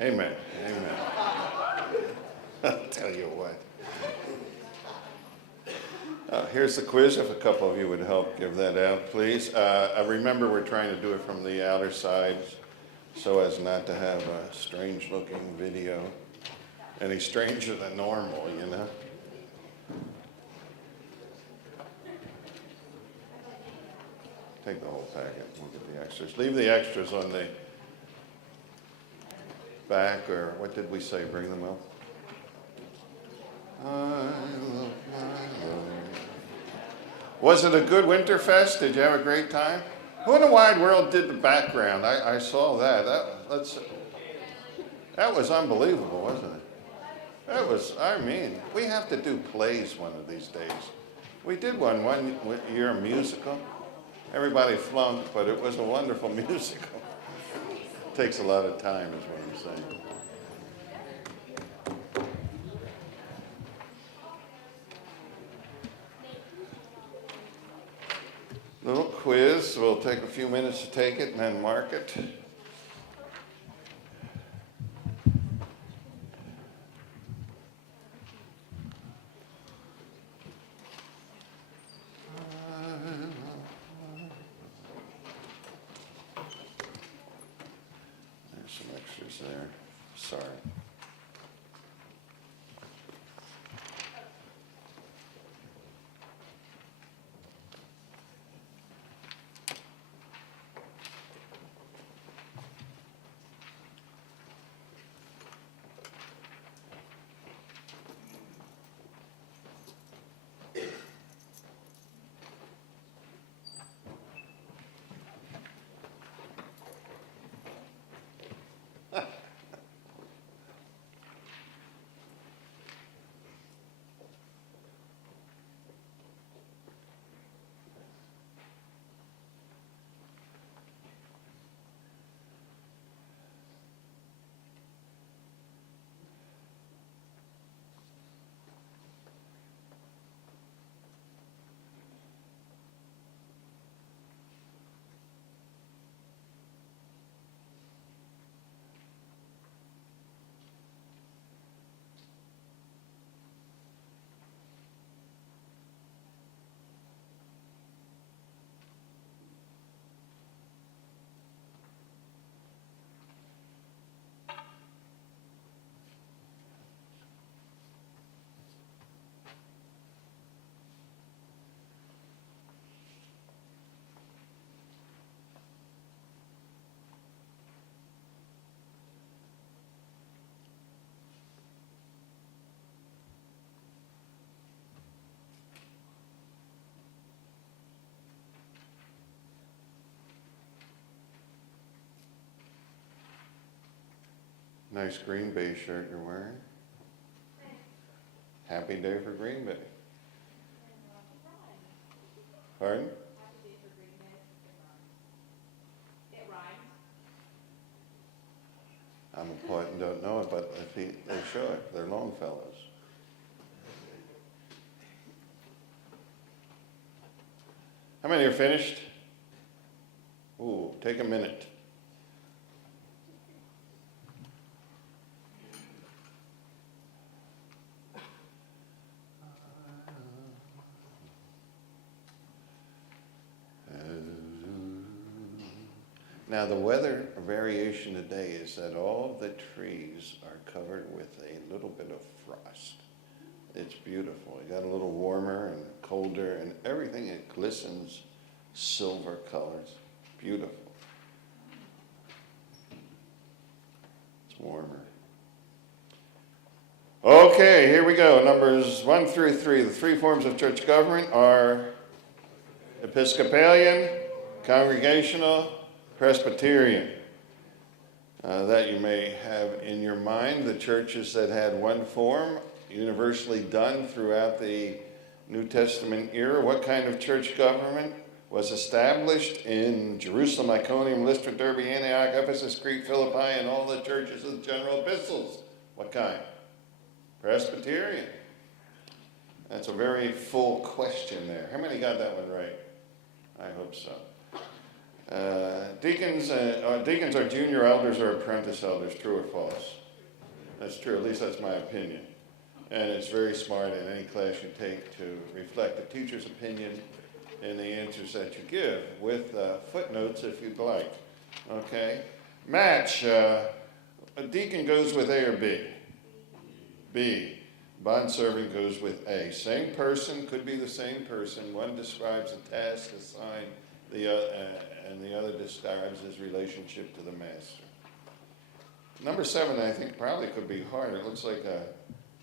Amen. Amen. I'll tell you what. Here's the quiz. If a couple of you would help give that out, please. I remember we're trying to do it from the outer side so as not to have a strange-looking video. Any stranger than normal, you know? Take the whole packet. We'll get the extras. Leave the extras on the back, or what did we say? Bring them up. I love my Lord. Was it a good Winterfest? Did you have a great time? Who in the wide world did the background? I saw that. That was unbelievable, wasn't it? That was, we have to do plays one of these days. We did one year, a musical. Everybody flunked, but it was a wonderful musical. Takes a lot of time, is what I'm saying. Little quiz. We'll take a few minutes to take it and then mark it. There's some extras there. Sorry. Nice Green Bay shirt you're wearing. Happy day for Green Bay. Pardon? Happy day for Green Bay. It rhymes. I'm a poet and don't know it, but if they show it. They're Longfellows. How many are finished? Ooh, take a minute. Now the weather variation today is that all the trees are covered with a little bit of frost. It's beautiful. It got a little warmer and colder and everything, it glistens silver colors. Beautiful. It's warmer. Okay, here we go. Numbers 1 through 3. The three forms of church government are Episcopalian, Congregational, Presbyterian. That you may have in your mind. The churches that had one form, universally done throughout the New Testament era. What kind of church government was established in Jerusalem, Iconium, Lystra, Derbe, Antioch, Ephesus, Crete, Philippi, and all the churches of the general epistles? What kind? Presbyterian. That's a very full question there. How many got that one right? I hope so. Deacons are junior elders or apprentice elders, true or false? That's true, at least that's my opinion. And it's very smart in any class you take to reflect the teacher's opinion in the answers that you give, with footnotes if you'd like. Okay? Match. A deacon goes with A or B? B. Bondservant goes with A. Same person, could be the same person. One describes a task assigned, and the other describes his relationship to the master. Number 7, I think, probably could be harder. It looks like a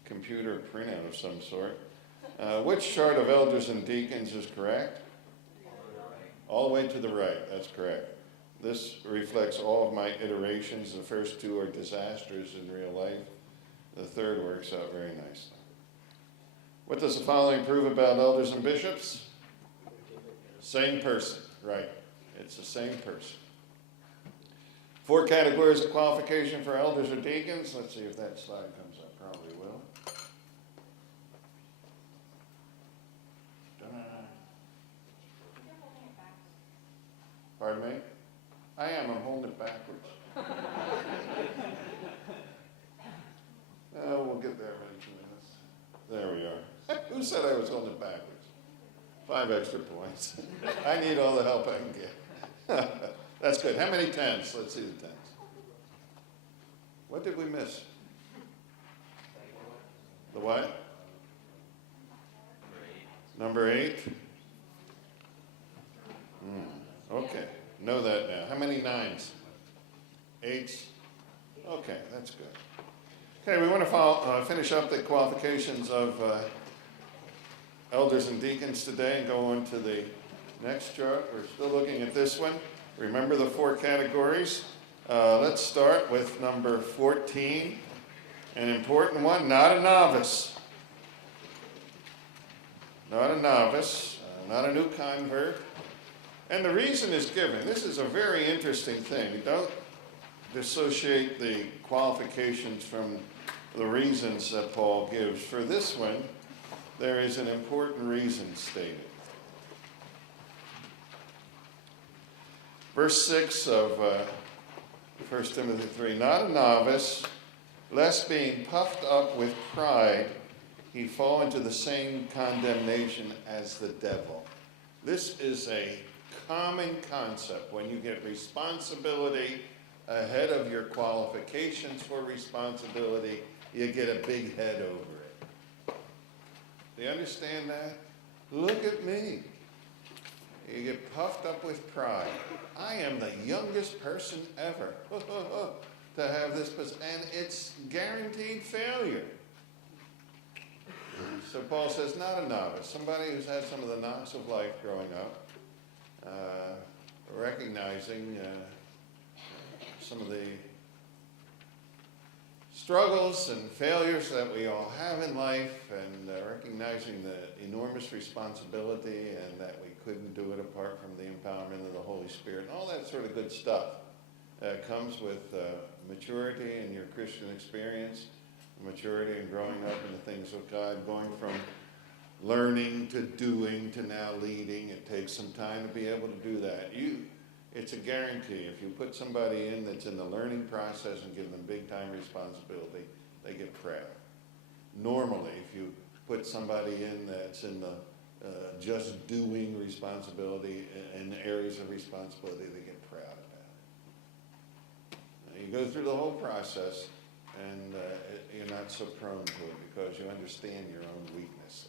computer printout of some sort. Which chart of elders and deacons is correct? All the way to the right, that's correct. This reflects all of my iterations. The first 2 are disasters in real life. The third works out very nicely. What does the following prove about elders and bishops? Same person, right. It's the same person. 4 categories of qualification for elders or deacons. Let's see if that slide comes up. Probably will. Pardon me? I am. I'm holding it backwards. We'll get there in 2 minutes. There we are. Who said I was holding it backwards? 5 extra points. I need all the help I can get. That's good. How many 10s? Let's see the 10s. What did we miss? The what? Number 8? Okay. Know that now. How many 9s? 8s? Okay, that's good. Okay, we want to finish up the qualifications of elders and deacons today and go on to the next chart. We're still looking at this one. Remember the 4 categories. Let's start with number 14. An important one, not a novice. Not a novice, not a new convert. And the reason is given. This is a very interesting thing. Don't dissociate the qualifications from the reasons that Paul gives. For this one, there is an important reason stated. Verse 6 of 1 Timothy 3, not a novice, lest being puffed up with pride, he fall into the same condemnation as the devil. This is a common concept. When you get responsibility ahead of your qualifications for responsibility, you get a big head over it. Do you understand that? Look at me. You get puffed up with pride. I am the youngest person ever to have this position, and it's guaranteed failure. So Paul says, not a novice, somebody who's had some of the knocks of life growing up, recognizing some of the struggles and failures that we all have in life, and recognizing the enormous responsibility and that we couldn't do it apart from the empowerment of the Holy Spirit, and all that sort of good stuff comes with maturity in your Christian experience, maturity in growing up in the things of God, going from learning to doing to now leading. It takes some time to be able to do that. It's a guarantee. If you put somebody in that's in the learning process and give them big time responsibility, they get proud. Normally, if you put somebody in that's in the just doing responsibility in areas of responsibility, they get proud about it. Now, you go through the whole process, and you're not so prone to it because you understand your own weaknesses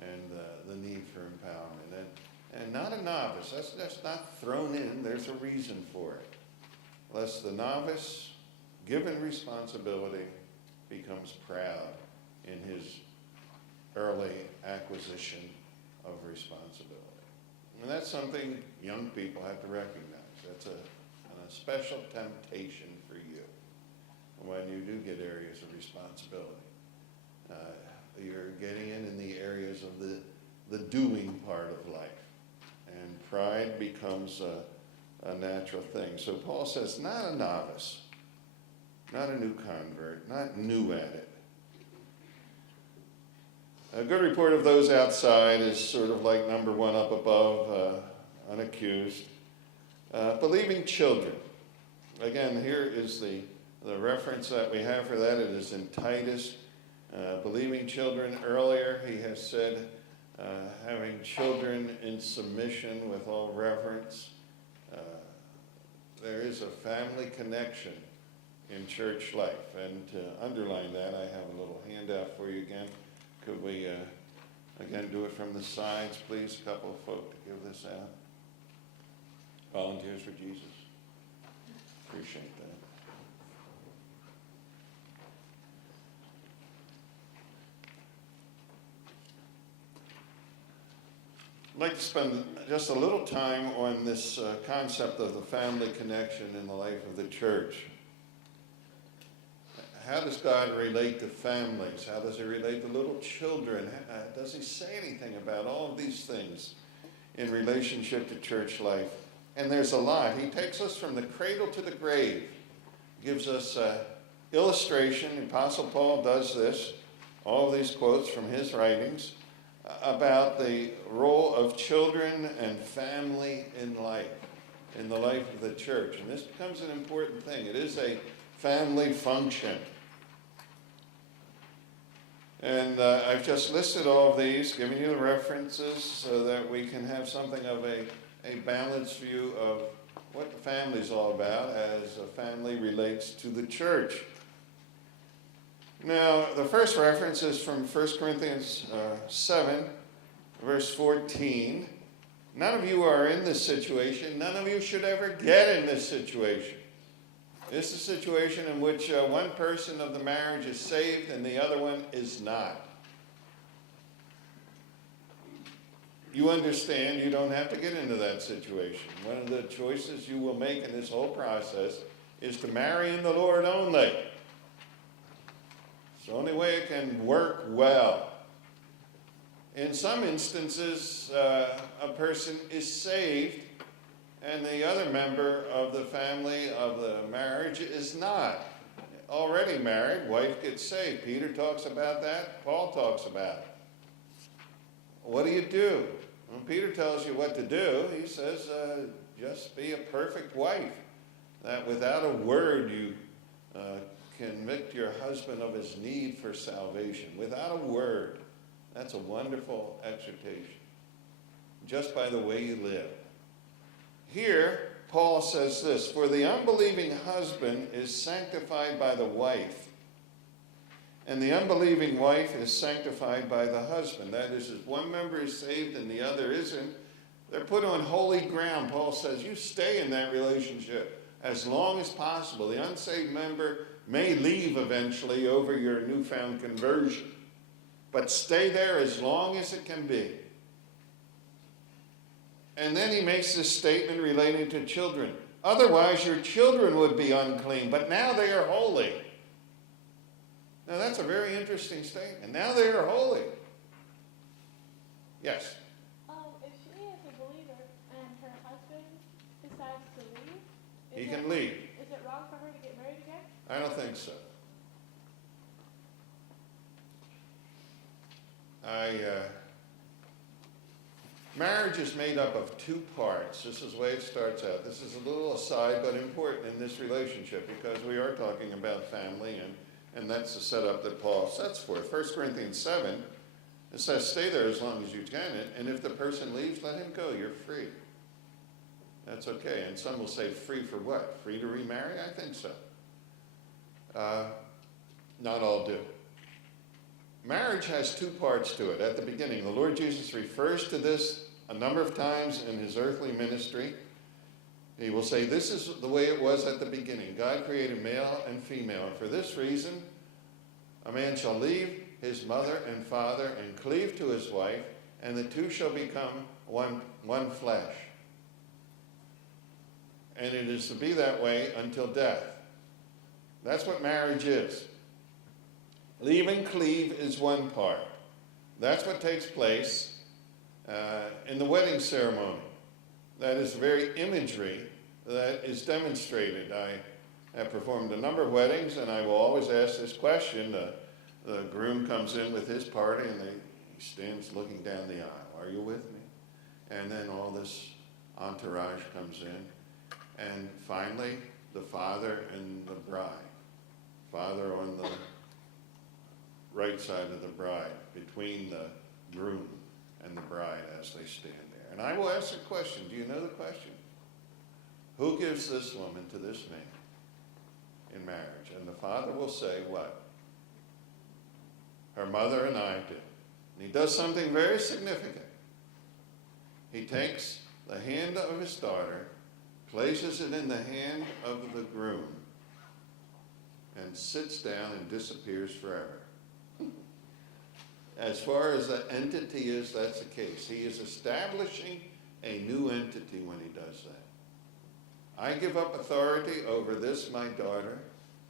and the need for empowerment. And not a novice. That's just not thrown in. There's a reason for it. Lest the novice, given responsibility, becomes proud in his early acquisition of responsibility. And that's something young people have to recognize. That's a special temptation for you when you do get areas of responsibility. You're getting in the areas of the doing part of life. And pride becomes a natural thing. So Paul says, not a novice, not a new convert, not new at it. A good report of those outside is sort of like number 1 up above, unaccused. Believing children. Again, here is the reference that we have for that. It is in Titus. Believing children. Earlier, he has said, having children in submission with all reverence. There is a family connection in church life. And to underline that, I have a little handout for you again. Could we, again, do it from the sides, please? A couple of folk to give this out. Volunteers for Jesus. Appreciate that. I'd like to spend just a little time on this concept of the family connection in the life of the church. How does God relate to families? How does he relate to little children? Does he say anything about all of these things in relationship to church life? And there's a lot. He takes us from the cradle to the grave, gives us illustration. Apostle Paul does this, all of these quotes from his writings, about the role of children and family in life, in the life of the church. And this becomes an important thing. It is a family function. And I've just listed all of these, giving you the references so that we can have something of a balanced view of what the family is all about as a family relates to the church. Now, the first reference is from 1 Corinthians 7, verse 14. None of you are in this situation. None of you should ever get in this situation. This is a situation in which one person of the marriage is saved and the other one is not. You understand you don't have to get into that situation. One of the choices you will make in this whole process is to marry in the Lord only. It's the only way it can work well. In some instances, a person is saved and the other member of the family of the marriage is not. Already married, wife gets saved. Peter talks about that. Paul talks about it. What do? When Peter tells you what to do, he says, just be a perfect wife. That without a word you convict your husband of his need for salvation. Without a word. That's a wonderful exhortation. Just by the way you live. Here, Paul says this, for the unbelieving husband is sanctified by the wife, and the unbelieving wife is sanctified by the husband. That is, if one member is saved and the other isn't, they're put on holy ground. Paul says, you stay in that relationship as long as possible. The unsaved member may leave eventually over your newfound conversion, but stay there as long as it can be. And then he makes this statement relating to children. Otherwise, your children would be unclean, but now they are holy. Now, that's a very interesting statement. Now they are holy. Yes? If she is a believer and her husband decides to leave, He can leave. Is it wrong for her to get married again? I don't think so. Marriage is made up of two parts. This is the way it starts out. This is a little aside, but important in this relationship because we are talking about family, and that's the setup that Paul sets forth. 1 Corinthians 7, it says, stay there as long as you can, and if the person leaves, let him go. You're free. That's okay. And some will say, free for what? Free to remarry? I think so. Not all do. Marriage has two parts to it. At the beginning, the Lord Jesus refers to this a number of times in his earthly ministry. He will say, this is the way it was at the beginning. God created male and female. And for this reason, a man shall leave his mother and father and cleave to his wife, and the two shall become one flesh. And it is to be that way until death. That's what marriage is. Leave and cleave is one part. That's what takes place in the wedding ceremony. That is the very imagery that is demonstrated. I have performed a number of weddings, and I will always ask this question. The groom comes in with his party, and he stands looking down the aisle. Are you with me? And then all this entourage comes in. And finally, the father and the bride. Father on the right side of the bride, between the groom and the bride as they stand there. And I will ask a question. Do you know the question? Who gives this woman to this man in marriage? And the father will say, what? Her mother and I did. And he does something very significant. He takes the hand of his daughter, places it in the hand of the groom, and sits down and disappears forever. As far as the entity is, that's the case. He is establishing a new entity when he does that. I give up authority over this, my daughter.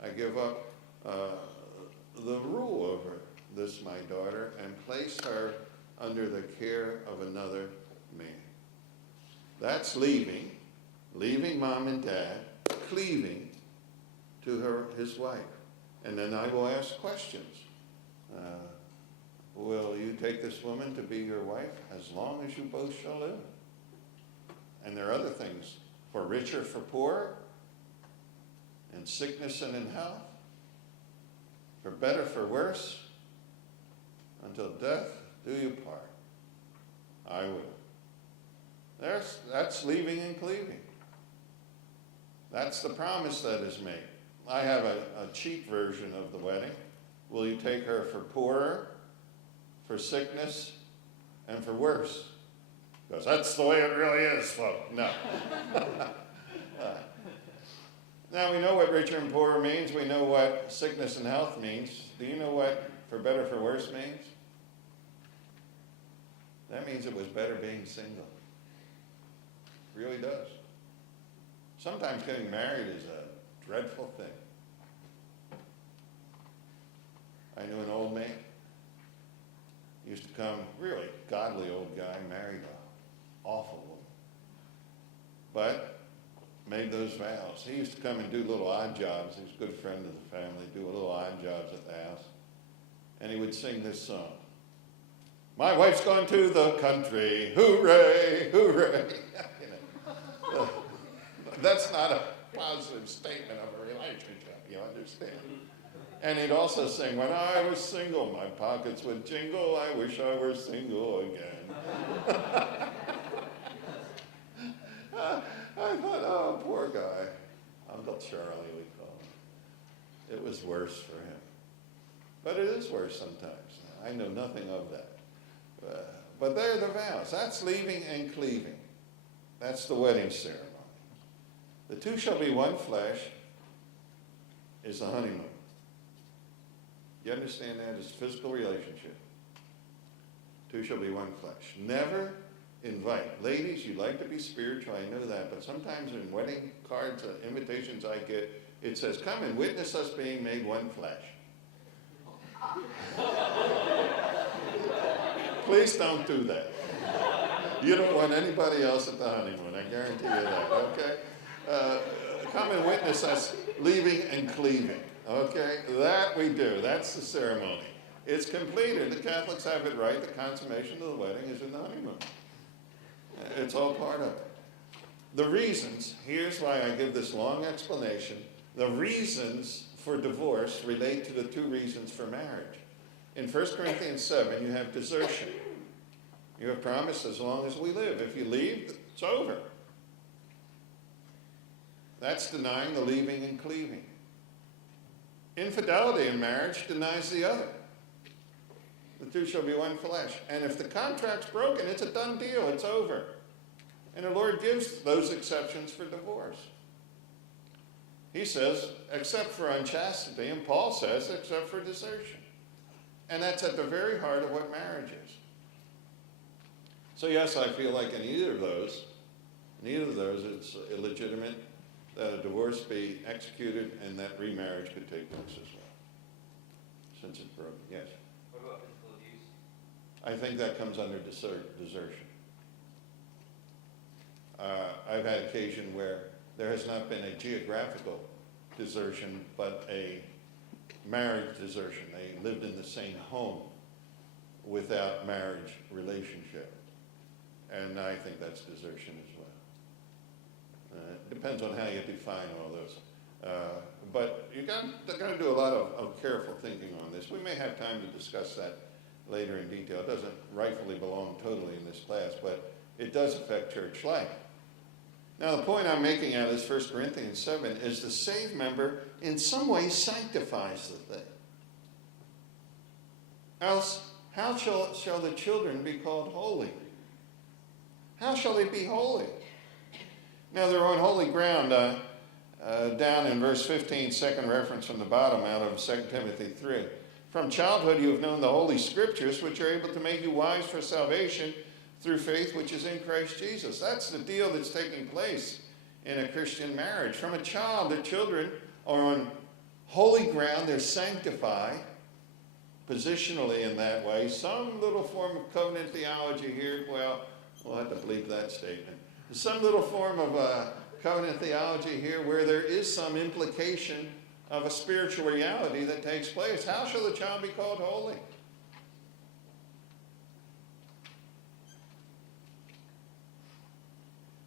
I give up the rule over this, my daughter, and place her under the care of another man. That's leaving mom and dad, cleaving to his wife. And then I will ask questions. Will you take this woman to be your wife as long as you both shall live? And there are other things. For richer, for poorer, in sickness and in health, for better, for worse, until death do you part. I will. That's leaving and cleaving. That's the promise that is made. I have a cheap version of the wedding. Will you take her for poorer, for sickness, and for worse? Because that's the way it really is, folks. No. Now we know what richer and poorer means. We know what sickness and health means. Do you know what for better, for worse means? That means it was better being single. It really does. Sometimes getting married is a dreadful thing. I knew an old man. He used to come, really godly old guy, married an awful woman. But made those vows. He used to come and do little odd jobs. He was a good friend of the family, do little odd jobs at the house. And he would sing this song. My wife's gone to the country, hooray, hooray. That's not a positive statement of a relationship, you understand? And he'd also sing, when I was single, my pockets would jingle, I wish I were single again. I thought, oh, poor guy. Uncle Charlie, we call him. It was worse for him. But it is worse sometimes. I know nothing of that. But they're the vows. That's leaving and cleaving. That's the wedding ceremony. The two shall be one flesh is the honeymoon. You understand that? It's a physical relationship. Two shall be one flesh. Never invite. Ladies, you like to be spiritual, I know that, but sometimes in wedding cards, invitations I get, it says, come and witness us being made one flesh. Please don't do that. You don't want anybody else at the honeymoon, I guarantee you that, okay? Come and witness us leaving and cleaving, okay? That we do, that's the ceremony. It's completed, the Catholics have it right, the consummation of the wedding is in the honeymoon. It's all part of it. The reasons, here's why I give this long explanation. The reasons for divorce relate to the two reasons for marriage. In 1 Corinthians 7, you have desertion. You have promised as long as we live. If you leave, it's over. That's denying the leaving and cleaving. Infidelity in marriage denies the other. The two shall be one flesh. And if the contract's broken, it's a done deal. It's over. And the Lord gives those exceptions for divorce. He says, except for unchastity, and Paul says, except for desertion. And that's at the very heart of what marriage is. So yes, I feel like in either of those, it's illegitimate that a divorce be executed and that remarriage could take place as well. Since it's broken, yes. What about physical abuse? I think that comes under desertion. I've had occasion where there has not been a geographical desertion, but a marriage desertion. They lived in the same home without marriage relationship. And I think that's desertion as Depends on how you define all those. But you're going to do a lot of careful thinking on this. We may have time to discuss that later in detail. It doesn't rightfully belong totally in this class, but it does affect church life. Now, the point I'm making out of this 1 Corinthians 7 is the saved member in some way sanctifies the thing. Else, how shall the children be called holy? How shall they be holy? Now, they're on holy ground. Down in verse 15, second reference from the bottom out of 2 Timothy 3. From childhood you have known the Holy Scriptures, which are able to make you wise for salvation through faith which is in Christ Jesus. That's the deal that's taking place in a Christian marriage. From a child, the children are on holy ground. They're sanctified positionally in that way. Some little form of covenant theology here. Well, we'll have to bleep that statement. Some little form of covenant theology here where there is some implication of a spiritual reality that takes place. How shall the child be called holy?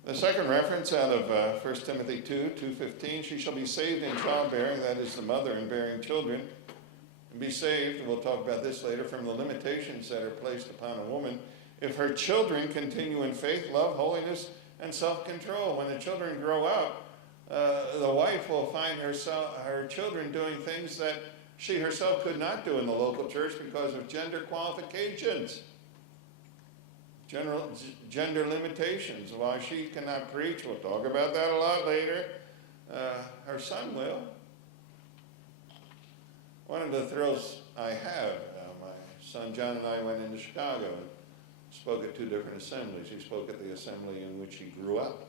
The second reference out of 1 Timothy 2:15, she shall be saved in childbearing, that is the mother in bearing children, and be saved, and we'll talk about this later, from the limitations that are placed upon a woman if her children continue in faith, love, holiness, and self-control. When the children grow up, the wife will find her children doing things that she herself could not do in the local church because of gender qualifications, gender limitations. Why she cannot preach, we'll talk about that a lot later. Her son will. One of the thrills I have, my son John and I went into Chicago and spoke at 2 different assemblies. He spoke at the assembly in which he grew up.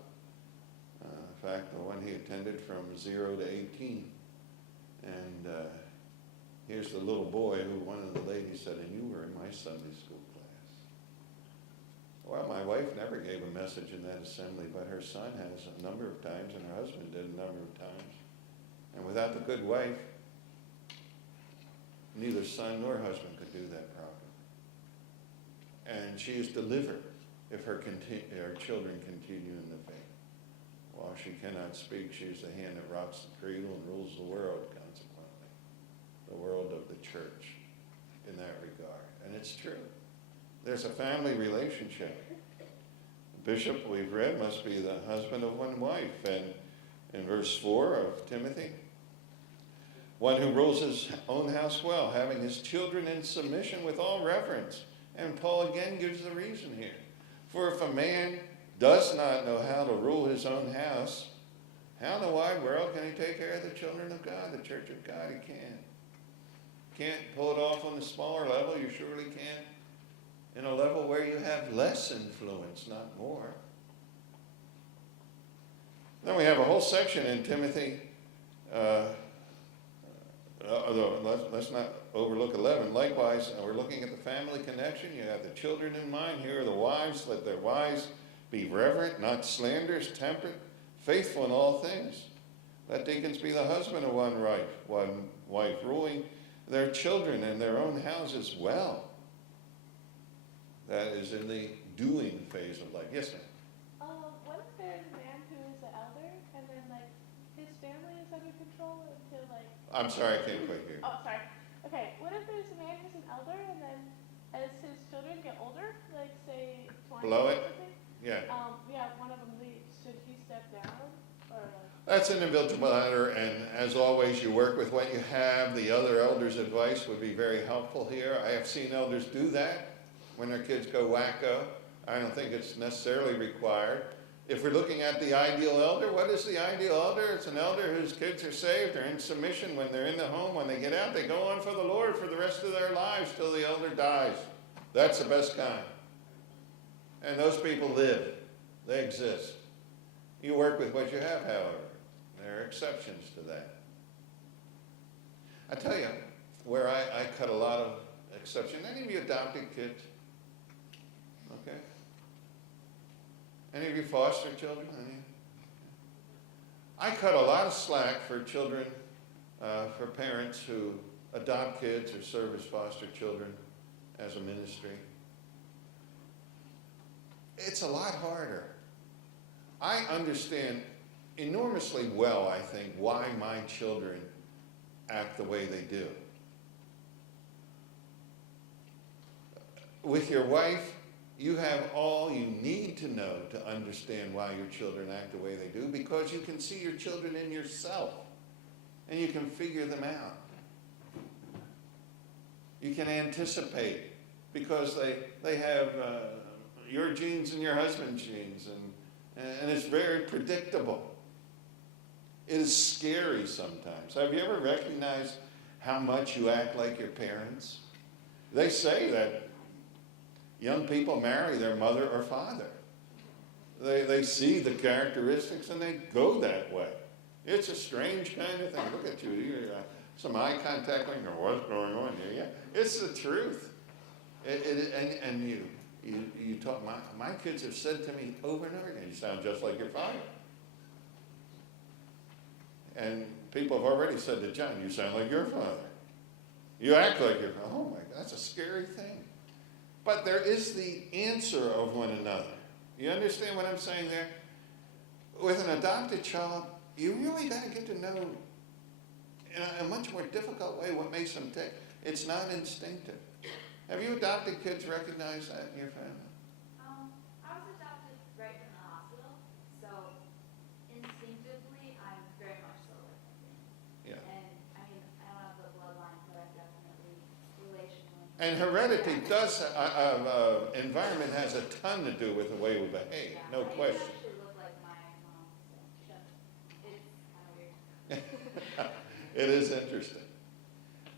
In fact, the one he attended from 0 to 18. And here's the little boy who one of the ladies said, and you were in my Sunday school class. Well, my wife never gave a message in that assembly, but her son has a number of times, and her husband did a number of times. And without the good wife, neither son nor husband could do that properly. And she is delivered if her children continue in the faith. While she cannot speak, she is the hand that rocks the cradle and rules the world, consequently. The world of the church in that regard. And it's true. There's a family relationship. The bishop, we've read, must be the husband of one wife. And in verse 4 of Timothy, one who rules his own house well, having his children in submission with all reverence. And Paul again gives the reason here. For if a man does not know how to rule his own house, how in the wide world can he take care of the children of God, the church of God? He can't. Can't pull it off on the smaller level. You surely can't in a level where you have less influence, not more. Then we have a whole section in Timothy, although let's not overlook 11. Likewise, we're looking at the family connection. You have the children in mind. Here are the wives. Let their wives be reverent, not slanderous, temperate, faithful in all things. Let deacons be the husband of one wife, ruling their children and their own houses well. That is in the doing phase of life. Yes, ma'am? What if there's a man who is the elder, and then, like, his family is under control until, like... I'm sorry, I can't quite hear you. Oh, sorry. Okay, what if there's a man who's an elder, and then as his children get older, like, say, 20 Below it? or something? Yeah. One of them leaves. Should he step down? Or, That's an individual matter, and as always, you work with what you have. The other elders' advice would be very helpful here. I have seen elders do that when their kids go wacko. I don't think it's necessarily required. If we're looking at the ideal elder, what is the ideal elder? It's an elder whose kids are saved, they're in submission when they're in the home. When they get out, they go on for the Lord for the rest of their lives till the elder dies. That's the best kind. And those people live. They exist. You work with what you have, however. There are exceptions to that. I tell you, where I cut a lot of exceptions. Any of you adopted kids? Okay. Any of you foster children? I cut a lot of slack for children, for parents who adopt kids or serve as foster children as a ministry. It's a lot harder. I understand enormously well, I think, why my children act the way they do. With your wife, you have all you need to know to understand why your children act the way they do, because you can see your children in yourself and you can figure them out. You can anticipate because they have your genes and your husband's genes, and it's very predictable. It is scary sometimes. Have you ever recognized how much you act like your parents? They say that young people marry their mother or father. They see the characteristics and they go that way. It's a strange kind of thing. Look at you. You're, some eye contact, like, what's going on here? Yeah, it's the truth. And you talk. My kids have said to me over and over again, "You sound just like your father." And people have already said to John, "You sound like your father. You act like your father." Oh my God, that's a scary thing. But there is the answer of one another. You understand what I'm saying there? With an adopted child, you really got to get to know in a much more difficult way what makes them tick. It's not instinctive. Have you adopted kids recognize that in your family? I was adopted right from the hospital, so instinctively, I'm very much so like my family. Yeah. And I mean, I don't have the bloodline, but I'm definitely relationally. And heredity does, environment has a ton to do with the way we behave, no question. I actually look like my mom, so it's kind of weird. It is interesting.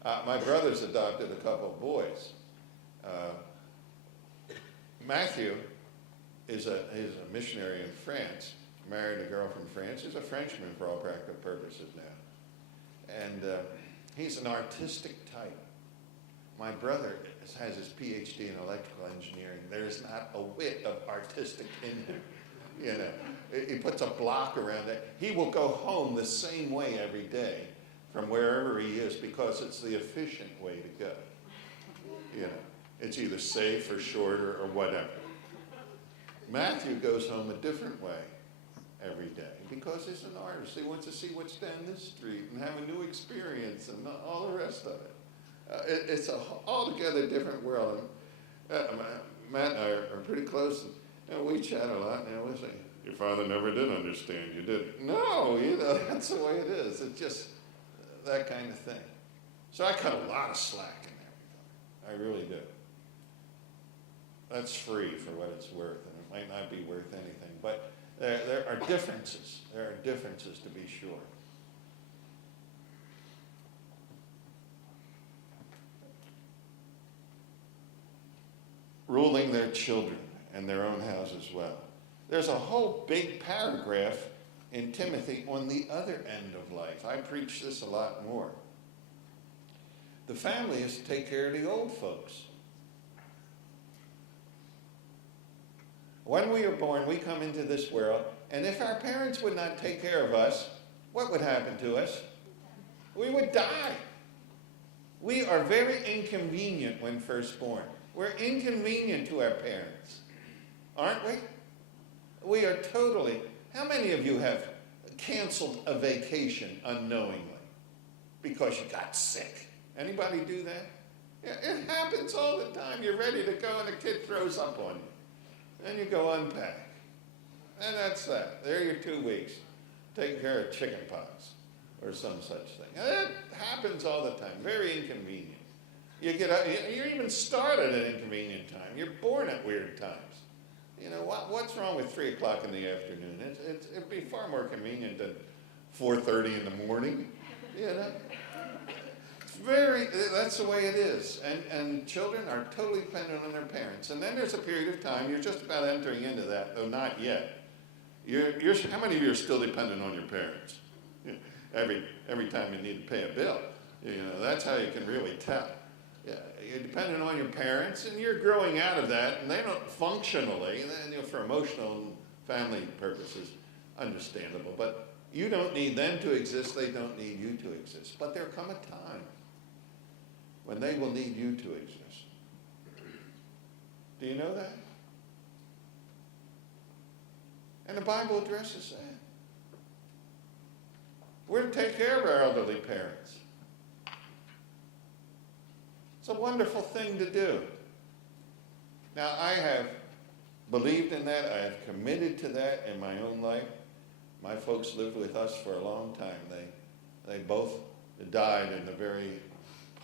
My brother's adopted a couple of boys. Matthew is a missionary in France, married a girl from France. He's a Frenchman for all practical purposes now. And he's an artistic type. My brother has his PhD in electrical engineering. There's not a whit of artistic in him. You know, he puts a block around it. He will go home the same way every day from wherever he is because it's the efficient way to go. You know, it's either safe or shorter or whatever. Matthew goes home a different way every day because he's an artist. He wants to see what's down this street and have a new experience and all the rest of it. It's an altogether different world. Matt and I are pretty close, and we chat a lot. And we say, "Your father never did understand you, did he?" No, you know, that's the way it is. It's just that kind of thing. So I cut a lot of slack in everything. I really do. That's free for what it's worth, and it might not be worth anything. But there are differences. There are differences, to be sure. Ruling their children and their own house as well. There's a whole big paragraph in Timothy on the other end of life. I preach this a lot more. The family is to take care of the old folks. When we are born, we come into this world, and if our parents would not take care of us, what would happen to us? We would die. We are very inconvenient when first born. We're inconvenient to our parents, aren't we? We are totally. How many of you have canceled a vacation unknowingly because you got sick? Anybody do that? Yeah, it happens all the time. You're ready to go and a kid throws up on you. Then you go unpack. And that's that. There are your 2 weeks. Taking care of chicken pox or some such thing. It happens all the time. Very inconvenient. You get up, you're even started at an inconvenient time. You're born at weird times. You know, what's wrong with 3 o'clock in the afternoon? It'd be far more convenient than 4:30 in the morning, you know? That's the way it is. And children are totally dependent on their parents. And then there's a period of time, you're just about entering into that, though not yet. How many of you are still dependent on your parents? Every time you need to pay a bill. You know, that's how you can really tell. Yeah, you're dependent on your parents, and you're growing out of that, and they don't functionally, and then, for emotional and family purposes, understandable. But you don't need them to exist, they don't need you to exist. But there'll come a time when they will need you to exist. Do you know that? And the Bible addresses that. We're to take care of our elderly parents. It's a wonderful thing to do. Now, I have believed in that. I have committed to that in my own life. My folks lived with us for a long time. They both died in the very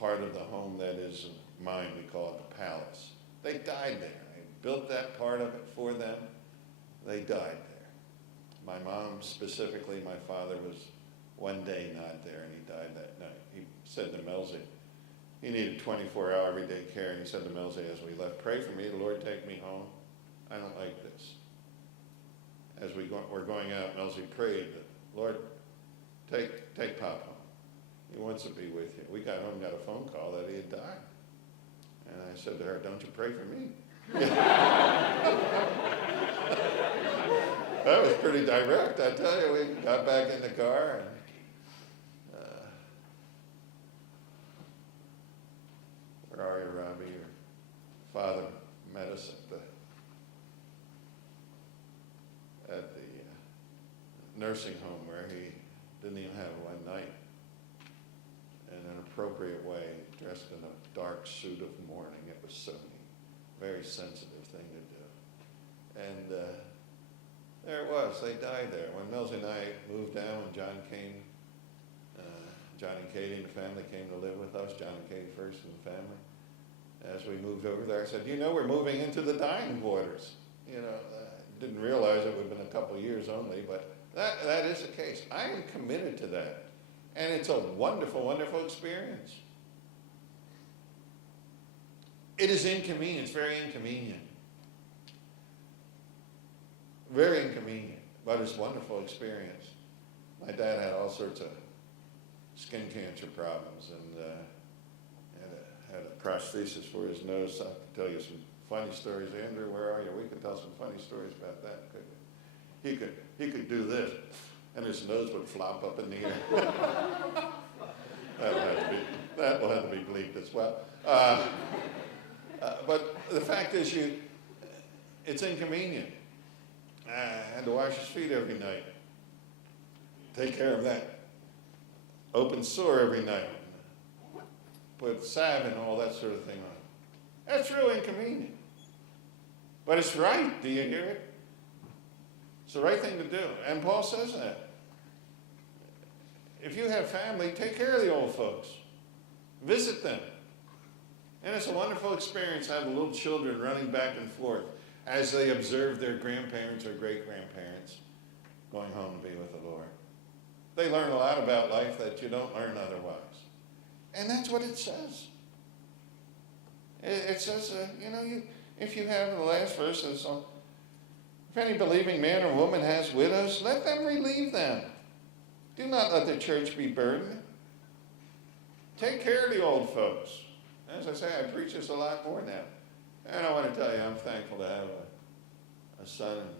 part of the home that is mine. We call it the palace. They died there. I built that part of it for them. They died there. My mom specifically, my father was one day not there, and he died that night. He said to Melzy, he needed 24-hour everyday care, and he said to Melzy as we left, pray for me, the Lord take me home. I don't like this. As we're going out, Melzy prayed, Lord, take Pop home. He wants to be with you. We got home, got a phone call that he had died. And I said to her, don't you pray for me? That was pretty direct, I tell you. We got back in the car, and where are you, Robbie? Your father met us at the nursing home where he didn't even have one night. In an appropriate way, dressed in a dark suit of mourning. It was so neat. Very sensitive thing to do. And there it was. They died there. When Melzy and I moved down, when John and Katie and the family came to live with us, John and Katie first in the family, as we moved over there, I said, we're moving into the dying quarters. Didn't realize it would have been a couple of years only, but that is the case. I am committed to that. And it's a wonderful, wonderful experience. It is inconvenient. It's very inconvenient. Very inconvenient, but it's a wonderful experience. My dad had all sorts of skin cancer problems and had a prosthesis for his nose. I can tell you some funny stories. Andrew, where are you? We could tell some funny stories about that, couldn't we? He could do this, and his nose would flop up in the air. That will have to be bleeped as well. But the fact is, it's inconvenient. I had to wash his feet every night. Take care of that open sore every night. Put salve and all that sort of thing on. That's real inconvenient. But it's right. Do you hear it? It's the right thing to do. And Paul says that. If you have family, take care of the old folks. Visit them. And it's a wonderful experience to have the little children running back and forth as they observe their grandparents or great-grandparents going home to be with the Lord. They learn a lot about life that you don't learn otherwise. And that's what it says. It says, if you have, the last verse says, if any believing man or woman has widows, let them relieve them. Do not let the church be burdened. Take care of the old folks. As I say, I preach this a lot more now. And I want to tell you, I'm thankful to have a son and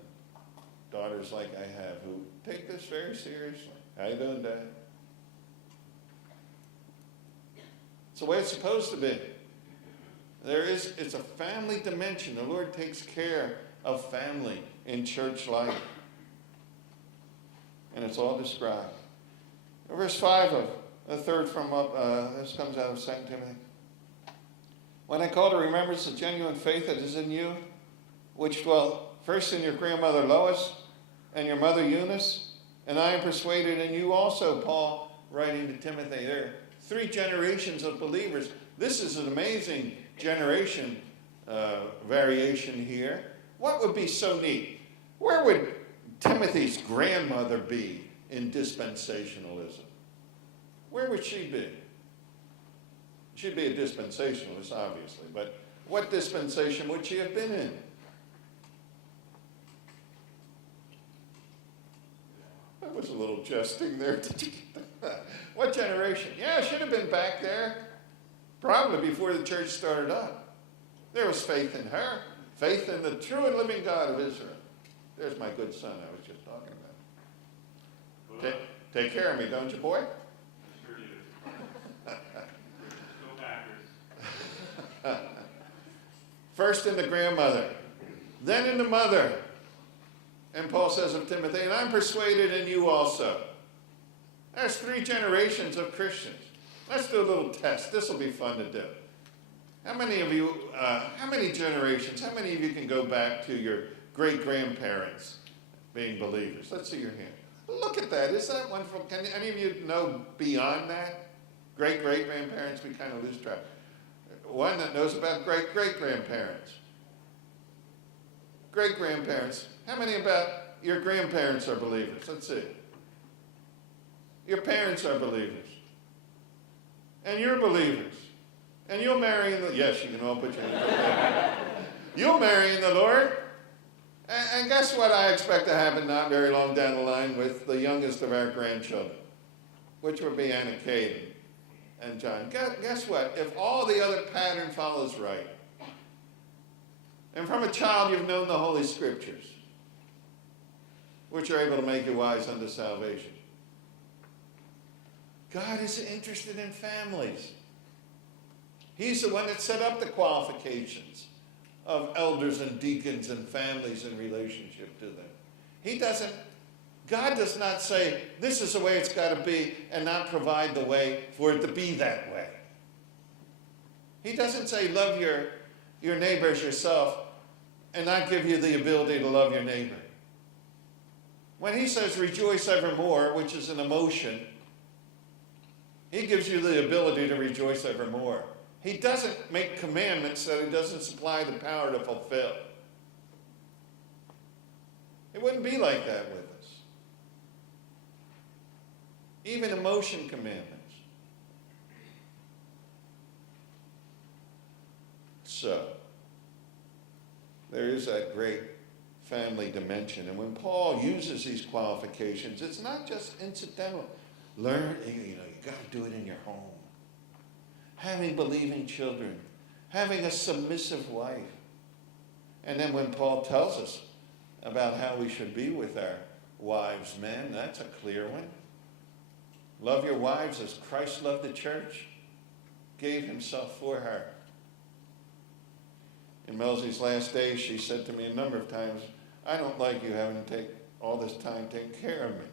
daughters like I have who take this very seriously. How you doing, Dad? It's the way it's supposed to be. It's a family dimension. The Lord takes care of family in church life. And it's all described. Verse 5 of the third from up, this comes out of 2 Timothy. When I call to remembrance the genuine faith that is in you, which dwelt first in your grandmother Lois and your mother Eunice, and I am persuaded in you also, Paul writing to Timothy. There are 3 generations of believers. This is an amazing generation variation here. What would be so neat? Where would Timothy's grandmother be in dispensationalism? Where would she be? She'd be a dispensationalist, obviously, but what dispensation would she have been in? That was a little jesting there. Did you get that? What generation? Yeah, should have been back there, probably before the church started up. There was faith in her, faith in the true and living God of Israel. There's my good son I was just talking about. Take care of me, don't you, boy? Sure do. Go Packers. First in the grandmother, then in the mother. And Paul says of Timothy, and I'm persuaded in you also. There's 3 generations of Christians. Let's do a little test. This will be fun to do. How many of you, how many generations, how many of you can go back to your great-grandparents being believers? Let's see your hand. Look at that. Is that wonderful? Can any of you know beyond that? Great-great-grandparents, we kind of lose track. One that knows about great-great-grandparents. Great-grandparents. How many about your grandparents are believers? Let's see. Your parents are believers. And you're believers. And you'll marry in the... Yes, you can all put your hands up. You'll marry in the Lord. And guess what I expect to happen not very long down the line with the youngest of our grandchildren, which would be Anna Kate and John. Guess what? If all the other pattern follows right, and from a child you've known the Holy Scriptures, which are able to make you wise unto salvation. God is interested in families. He's the one that set up the qualifications of elders and deacons and families in relationship to them. God does not say, this is the way it's got to be, and not provide the way for it to be that way. He doesn't say, love your neighbor as yourself, and not give you the ability to love your neighbor. When he says rejoice evermore, which is an emotion, he gives you the ability to rejoice evermore. He doesn't make commandments that he doesn't supply the power to fulfill. It wouldn't be like that with us. Even emotion commandments. So, there is that great family dimension. And when Paul uses these qualifications, it's not just incidental. Learn, you got to do it in your home. Having believing children. Having a submissive wife. And then when Paul tells us about how we should be with our wives, men, that's a clear one. Love your wives as Christ loved the church. Gave himself for her. In Melsie's last days, she said to me a number of times, I don't like you having to take all this time taking care of me.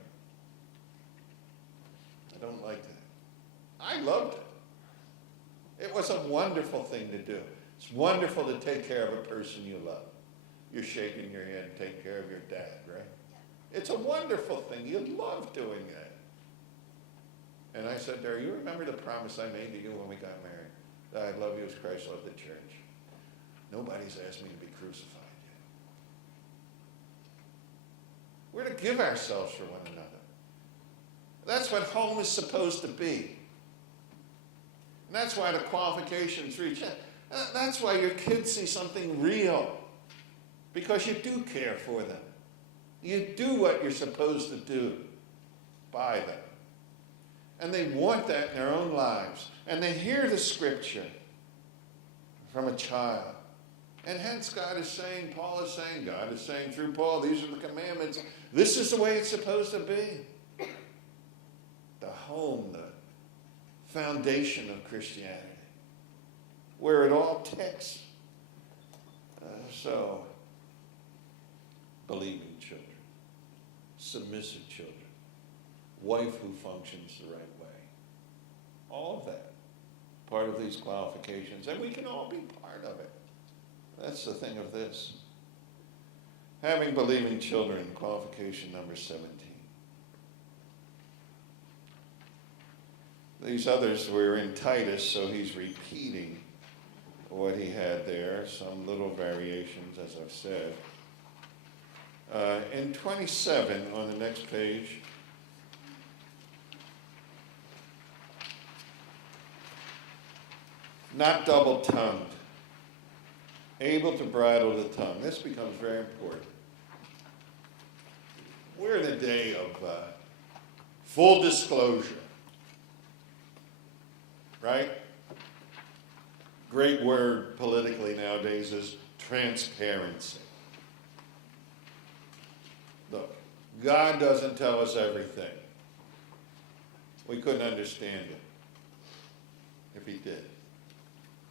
I don't like that. I loved it. It was a wonderful thing to do. It's wonderful to take care of a person you love. You're shaking your head and take care of your dad, right? It's a wonderful thing. You love doing that. And I said to her, you remember the promise I made to you when we got married? That I'd love you as Christ loved the church. Nobody's asked me to be crucified yet. We're to give ourselves for one another. That's what home is supposed to be. And that's why the qualifications reach. That's why your kids see something real. Because you do care for them. You do what you're supposed to do by them. And they want that in their own lives. And they hear the scripture from a child. And hence God is saying, Paul is saying, God is saying through Paul, these are the commandments. This is the way it's supposed to be. The home, the foundation of Christianity. Where it all ticks. So, believing children. Submissive children. Wife who functions the right way. All of that. Part of these qualifications. And we can all be part of it. That's the thing of this. Having believing children, qualification number 17. These others were in Titus, so he's repeating what he had there, some little variations, as I've said. In 27, on the next page, not double-tongued. Able to bridle the tongue. This becomes very important. We're in a day of full disclosure. Right? Great word politically nowadays is transparency. Look, God doesn't tell us everything. We couldn't understand it if he did.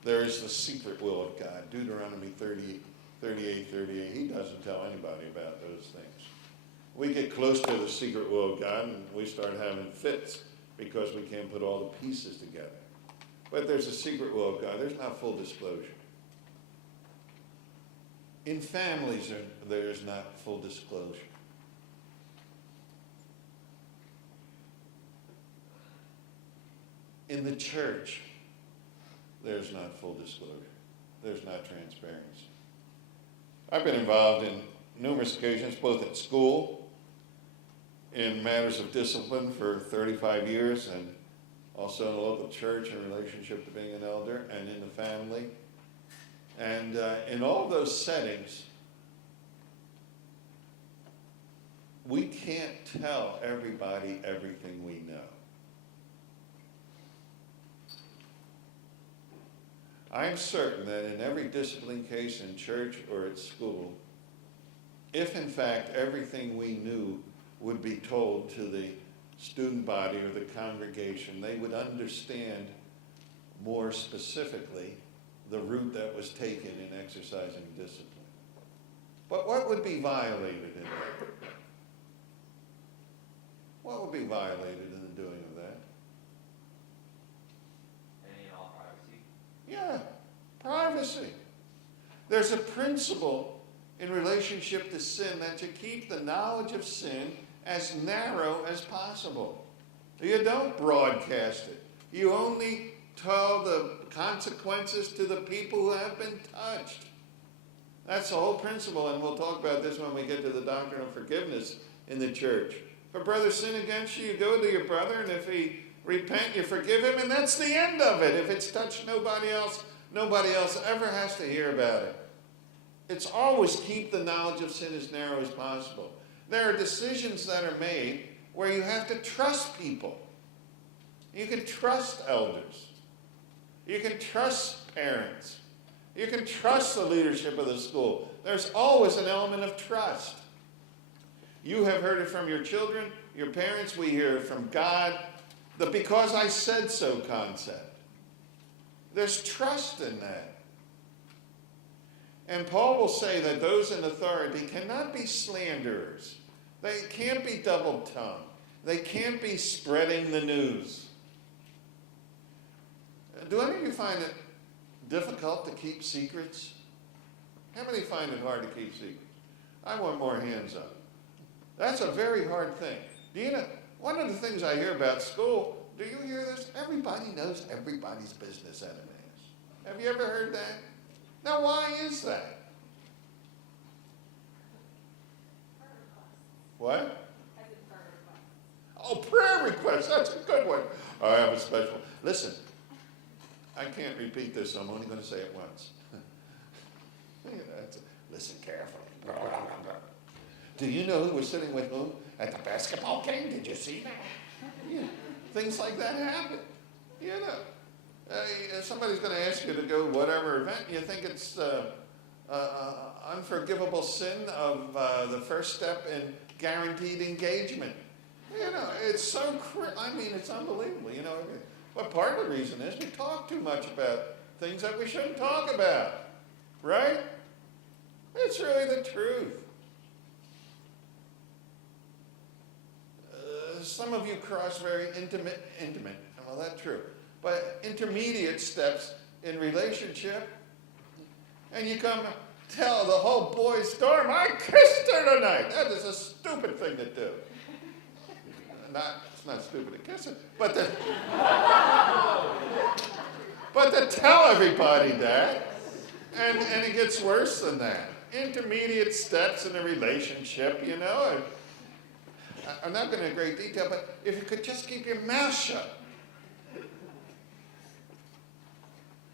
There is the secret will of God. Deuteronomy 38. He doesn't tell anybody about those things. we get close to the secret will of God and we start having fits because we can't put all the pieces together. But there's a secret will of God. There's not full disclosure. In families, there's not full disclosure. In the church, there's not full disclosure. There's not transparency. I've been involved in numerous occasions, both at school, in matters of discipline for 35 years, and also in a local church in relationship to being an elder, and in the family. And in all those settings, we can't tell everybody everything we know. I'm certain that in every discipline case in church or at school, if in fact everything we knew would be told to the student body or the congregation, they would understand more specifically the route that was taken in exercising discipline. But what would be violated in that? What would be violated in the doing of that? Any and all privacy? Yeah, privacy. There's a principle in relationship to sin that you keep the knowledge of sin as narrow as possible. You don't broadcast it. You only tell the consequences to the people who have been touched. That's the whole principle, and we'll talk about this when we get to the doctrine of forgiveness in the church. If a brother sin against you, you go to your brother, and if he repent, you forgive him, and that's the end of it. If it's touched nobody else ever has to hear about it. It's always keep the knowledge of sin as narrow as possible. There are decisions that are made where you have to trust people. You can trust elders. You can trust parents. You can trust the leadership of the school. There's always an element of trust. You have heard it from your children, your parents. We hear it from God. The because I said so concept. There's trust in that. And Paul will say that those in authority cannot be slanderers. They can't be double-tongued. They can't be spreading the news. Do any of you find it difficult to keep secrets? How many find it hard to keep secrets? I want more hands up. That's a very hard thing. Do you know, one of the things I hear about school, do you hear this? Everybody knows everybody's business enemies. Have you ever heard that? Now, why is that? What? Oh, prayer requests. That's a good one. I have a special. Listen, I can't repeat this, so I'm only going to say it once. Listen carefully. Do you know who was sitting with whom at the basketball game? Did you see that? Yeah. Things like that happen. You know, somebody's going to ask you to go whatever event, you think it's unforgivable sin of the first step in guaranteed engagement. You know, it's so, it's unbelievable, you know. But part of the reason is we talk too much about things that we shouldn't talk about, right? It's really the truth. Some of you cross very intimate, well, that's true, but intermediate steps in relationship, and you come tell the whole boy's storm, I kissed her tonight. That is a stupid thing to do. It's not stupid to kiss her, but to tell everybody that, and it gets worse than that. Intermediate steps in a relationship, you know. I'm not going into great detail, but if you could just keep your mouth shut.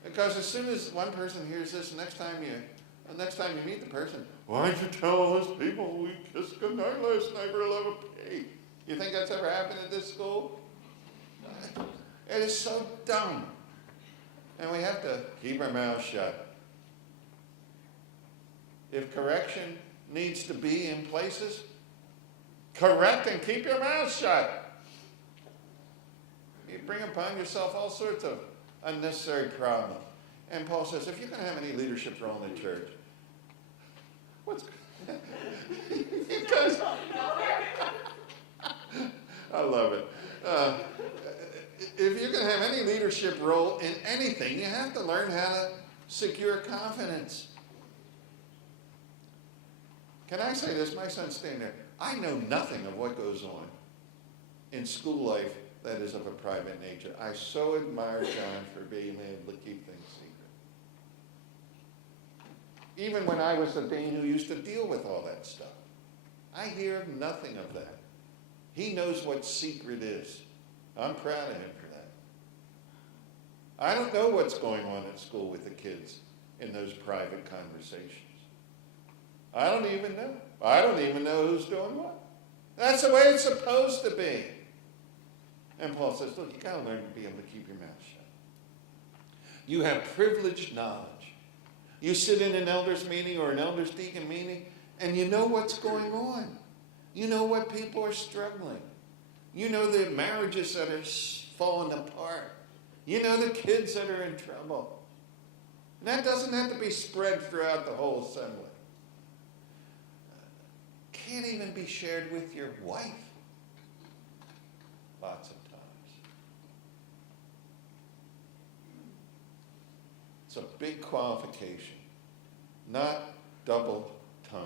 Because as soon as one person hears this, next time you meet the person, why did you tell all those people we kissed goodnight last night for 11p? You think that's ever happened at this school? It is so dumb. And we have to keep our mouths shut. If correction needs to be in places, correct and keep your mouth shut. You bring upon yourself all sorts of unnecessary problems. And Paul says, if you're going to have any leadership role in the church, because love it. If you're going to have any leadership role in anything, you have to learn how to secure confidence. Can I say this? My son's standing there. I know nothing of what goes on in school life that is of a private nature. I so admire John for being able to keep things secret. Even when I was the dean who used to deal with all that stuff, I hear nothing of that. He knows what secret is. I'm proud of him for that. I don't know what's going on at school with the kids in those private conversations. I don't even know. I don't even know who's doing what. That's the way it's supposed to be. And Paul says, look, you got to learn to be able to keep your mouth shut. You have privileged knowledge. You sit in an elders meeting or an elders deacon meeting, and you know what's going on. You know what people are struggling. You know the marriages that are falling apart. You know the kids that are in trouble. And that doesn't have to be spread throughout the whole assembly. Can't even be shared with your wife lots of times. It's a big qualification, not double-tongued.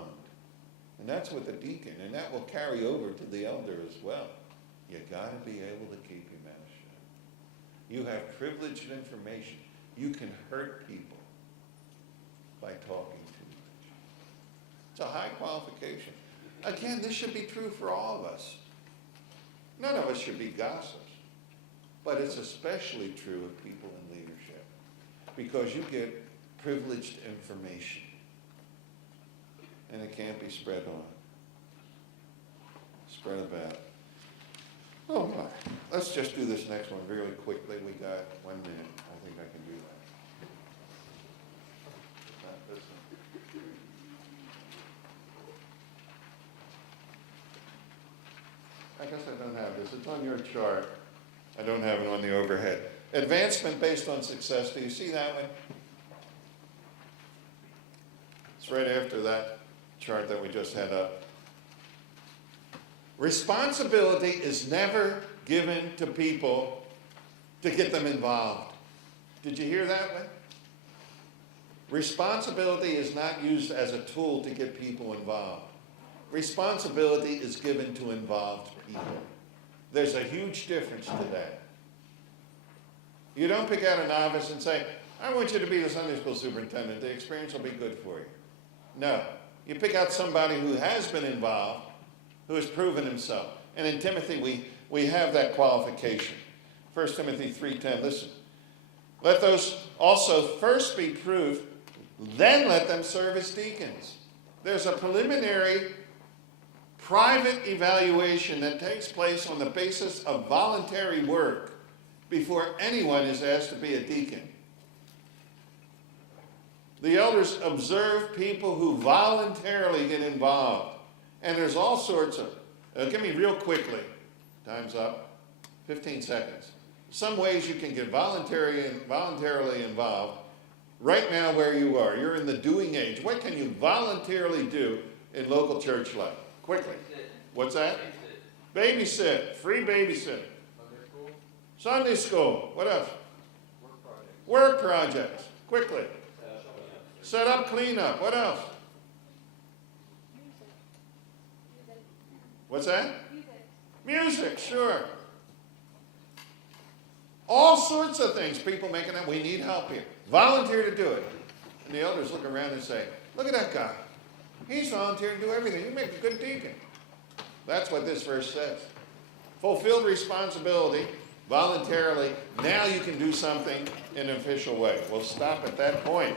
And that's with the deacon, and that will carry over to the elder as well. You got to be able to keep your mouth shut. You have privileged information. You can hurt people by talking too much. It's a high qualification. Again, this should be true for all of us. None of us should be gossips. But it's especially true of people in leadership, because you get privileged information. And it can't be spread on. Spread about. Oh my. Let's just do this next one really quickly. We got 1 minute. I think I can do that. Not this one. I guess I don't have this. It's on your chart. I don't have it on the overhead. Advancement based on success. Do you see that one? It's right after that chart that we just had up. Responsibility is never given to people to get them involved. Did you hear that one? Responsibility is not used as a tool to get people involved. Responsibility is given to involved people. There's a huge difference to that. You don't pick out a novice and say, I want you to be the Sunday school superintendent. The experience will be good for you. No. You pick out somebody who has been involved, who has proven himself. And in Timothy, we have that qualification. 1 Timothy 3:10, listen. Let those also first be proved, then let them serve as deacons. There's a preliminary private evaluation that takes place on the basis of voluntary work before anyone is asked to be a deacon. The elders observe people who voluntarily get involved. And there's all sorts of, give me real quickly, time's up, 15 seconds. Some ways you can get voluntarily involved right now where you are. You're in the doing age. What can you voluntarily do in local church life? Quickly. What's that? Babysit. Free babysitting. Sunday school. What else? Work projects. Quickly. Set up, clean up. What else? What's that? Music, sure. All sorts of things. People making that. We need help here. Volunteer to do it. And the elders look around and say, look at that guy. He's volunteering to do everything. He makes a good deacon. That's what this verse says. Fulfilled responsibility, voluntarily. Now you can do something in an official way. We'll stop at that point.